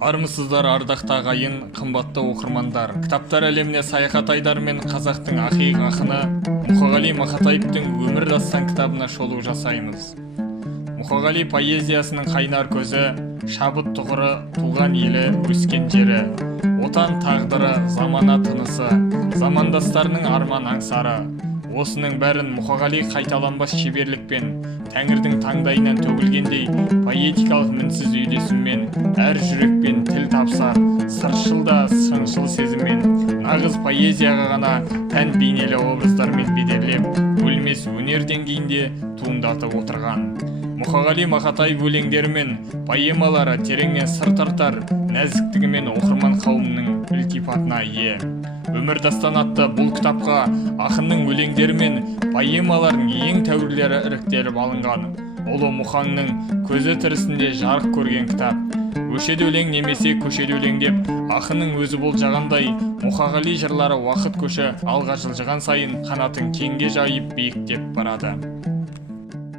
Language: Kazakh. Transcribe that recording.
Армысыздар ардақты ағайын, қымбатты оқырмандар. Кітаптар әлеміне саяхат айдарымен қазақтың ақиық ақыны Мұқағали Мақатаевтың өмір дастан кітабына шолу жасаймыз. Мұқағали поэзиясының қайнар көзі, шабыт тұғыры, туған елі, өскен жері, отан тағдыры, замана тынысы, замандастарының арман аңсары. Осының бәрін Мұқағали қайталанбас шеберлікпен, Тәңірдің таңдайынан төгілгендей поэтикалық мінсіз үйлесіммен, әр жүрекпен тіл тапса, сыршыл да сыншыл сезіммен, нағыз поэзияға ғана тән бейнелі образдармен бедерлеп, өлмес өнер деңгейінде туындатып отырған. Мұқағали Мақатаев өлеңдері мен поэмалары тереңнен сыр тартар, нәзіктігімен оқырман қауымның ілтипатына ие. Өмір дастан атты бұл кітапқа ақынның өлеңдері мен поэмалардың ең тәуірлері іріктеліп алынған. Ұлы Мұхаңның көзі тірісінде жарық көрген кітап. Өшеді өлең немесе көшеді өлең деп, ақынның өзі болжағандай, Мұқағали жырлары уақыт көші алға жылжыған сайын қанатын кеңге жайып биіктеп барады.